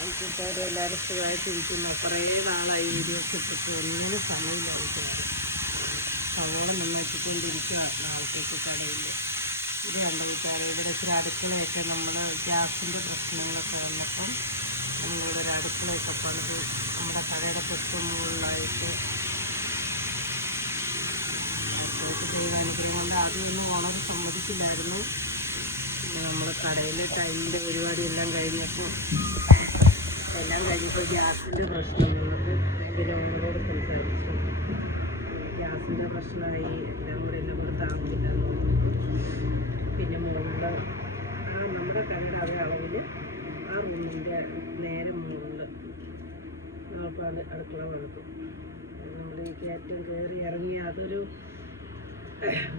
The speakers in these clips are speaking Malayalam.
കൂട്ടുകാരെ എല്ലാവരും സുഖമായിട്ടിരിക്കുന്നു. കുറേ നാളായി വീഡിയോസ് ഇട്ടിട്ട് ഒന്നിനും സമയമില്ലായിട്ടുണ്ട്. സവോള നന്നാക്കിക്കൊണ്ടിരിക്കുക നാളത്തേക്ക് കടയിൽ. ഇത് കണ്ട കൂട്ടുകാരെ, ഇവിടെ ഇച്ചിരി അടുക്കളയൊക്കെ നമ്മൾ ഗ്യാസിൻ്റെ പ്രശ്നങ്ങളൊക്കെ വന്നപ്പം നമ്മളിവിടെ ഒരു അടുക്കളയൊക്കെ പണിത് നമ്മുടെ കടയുടെ തൊട്ട് മുകളിലായിട്ട് ചെയ്ത അനുഗ്രഹം കൊണ്ട് അതൊന്നും ഓണർ സമ്മതിക്കില്ലായിരുന്നു. നമ്മൾ കടയിലെ ടൈമിൻ്റെ പരിപാടി എല്ലാം കഴിഞ്ഞപ്പോൾ ഗ്യാസിൻ്റെ പ്രശ്നം വന്നത് എൻ്റെ ഓണറോട് സംസാരിച്ചു. ഗ്യാസിൻ്റെ പ്രശ്നമായി, എല്ലാം കൂടെ താങ്ങില്ല എന്ന് പറഞ്ഞു. പിന്നെ മുകളിൽ നമ്മുടെ കടയുടെ അതേ അളവിൽ ആ റൂമിൻ്റെ നേരെ മുകളിൽ നമുക്ക് അടുക്കള വന്നു. നമ്മൾ ഈ കയറ്റം കയറി ഇറങ്ങി അതൊരു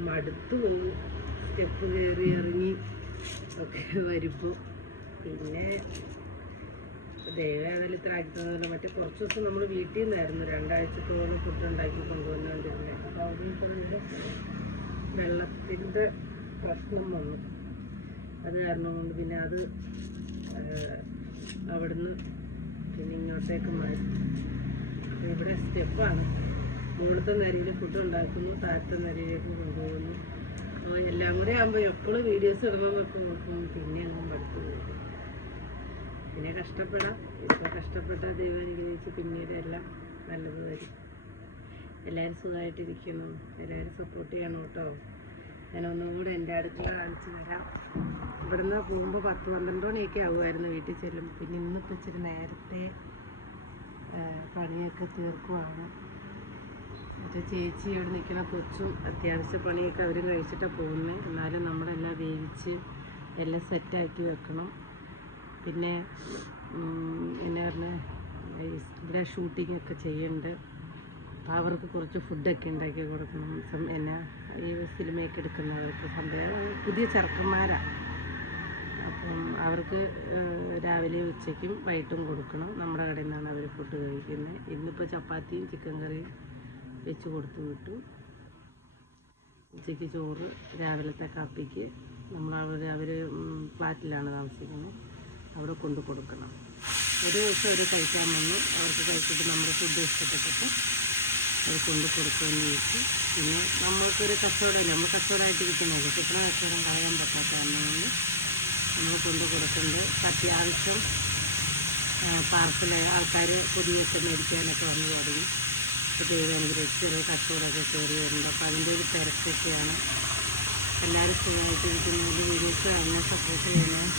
മടുത്തു പോയി. സ്റ്റെപ്പ് കയറി ഇറങ്ങി ഒക്കെ വരുമ്പോൾ പിന്നെ ദൈവം അതിൽ ഇത്ര ആക്കിത്തന്നില്ല. മറ്റേ കുറച്ച് ദിവസം നമ്മൾ വീട്ടിൽ നിന്നായിരുന്നു 2 ആഴ്ചത്തോളം ഫുഡ് ഉണ്ടാക്കി കൊണ്ടുവന്നുകൊണ്ടിരുന്നത്. അപ്പോൾ അവിടെ വെള്ളത്തിൻ്റെ പ്രശ്നം വന്നു. അത് കാരണം കൊണ്ട് പിന്നെ അത് അവിടുന്ന് പിന്നെ ഇങ്ങോട്ടേക്ക് മാറ്റി. അപ്പോൾ ഇവിടെ സ്റ്റെപ്പാണ്. മുകളിലത്തെ നിരയിൽ ഫുഡ് ഉണ്ടാക്കുന്നു, താഴത്തെ നിരയിലേക്ക് കൊണ്ടുപോകുന്നു. അപ്പോൾ എല്ലാം കൂടെ ആകുമ്പോൾ എപ്പോഴും വീഡിയോസ് ഇടണമെന്നൊക്കെ നോക്കും. പിന്നെ അങ്ങ് മടുത്തു പോകും. പിന്നെ കഷ്ടപ്പെടാം. ഇപ്പോൾ കഷ്ടപ്പെട്ടാൽ ദൈവം അനുഗ്രഹിച്ച് പിന്നീട് എല്ലാം നല്ലത് വരും. എല്ലാവരും സുഖമായിട്ടിരിക്കണം. എല്ലാവരും സപ്പോർട്ട് ചെയ്യണം കേട്ടോ. ഞാൻ ഒന്നുകൂടെ എൻ്റെ അടുക്കള കാണിച്ചു തരാം. ഇവിടുന്ന് പോകുമ്പോൾ 10-12 മണിയൊക്കെ ആകുമായിരുന്നു വീട്ടിൽ ചെല്ലുമ്പോൾ. പിന്നെ ഇന്നിപ്പോൾ ഇച്ചിരി നേരത്തെ പണിയൊക്കെ തീർക്കുവാണ്. മറ്റേ ചേച്ചി ഇവിടെ നിൽക്കുന്ന കൊച്ചും അത്യാവശ്യ പണിയൊക്കെ അവർ കഴിച്ചിട്ടാണ് പോകുന്നത്. എന്നാലും നമ്മളെല്ലാം വേവിച്ച് എല്ലാം സെറ്റാക്കി വെക്കണം. പിന്നെ എന്നാ പറഞ്ഞാൽ ഇവിടെ ഷൂട്ടിങ്ങൊക്കെ ചെയ്യുന്നുണ്ട്. അപ്പോൾ അവർക്ക് കുറച്ച് ഫുഡൊക്കെ ഉണ്ടാക്കി കൊടുക്കണം. എന്നാ ഈ സിനിമയൊക്കെ എടുക്കുന്നവർക്ക് സംഭവം പുതിയ ചെറുക്കന്മാരാണ്. അപ്പം അവർക്ക് രാവിലെ ഉച്ചയ്ക്കും വൈകിട്ടും കൊടുക്കണം. നമ്മുടെ കടയിൽ നിന്നാണ് അവർ ഫുഡ് കഴിക്കുന്നത്. ഇന്നിപ്പോൾ ചപ്പാത്തിയും ചിക്കൻ കറിയും വെച്ച് കൊടുത്തു വിട്ടു. ഉച്ചയ്ക്ക് ചോറ്, രാവിലത്തെ കാപ്പിക്ക് അവർ ഫ്ലാറ്റിലാണ് താമസിക്കുന്നത്, അവിടെ കൊണ്ടു കൊടുക്കണം. ഒരു ദിവസം അവർ കഴിക്കാൻ വന്നു. അവർക്ക് കഴിച്ചിട്ട് നമ്മുടെ ഫുഡ് ഇഷ്ടപ്പെട്ടിട്ട് അത് കൊണ്ടു കൊടുക്കുമെന്ന് ചോദിച്ചു. പിന്നെ നമ്മൾക്കൊരു കച്ചവടമല്ലേ, നമ്മൾ കച്ചവടമായിട്ടിരിക്കുന്നത്. കിട്ടുന്ന കച്ചവടം കളയാൻ പറ്റാത്ത കാരണം കൊണ്ട് നമ്മൾ കൊണ്ടു കൊടുക്കുന്നുണ്ട്. അത്യാവശ്യം പാർസൽ ആൾക്കാർ പുതിയൊക്കെ മേടിക്കാനൊക്കെ വന്നു തുടങ്ങി. അപ്പോൾ ദൈവം അനുഗ്രഹിച്ച് ചെറിയ കച്ചവടമൊക്കെ കയറി വരുന്നുണ്ട്. അപ്പോൾ അതിൻ്റെ ഒരു തിരക്കൊക്കെയാണ്. എല്ലാവരും സുഖമായിട്ടിരിക്കുന്ന വീഡിയോസ് കാണുന്ന സപ്പോർട്ട് ചെയ്യുന്നത്.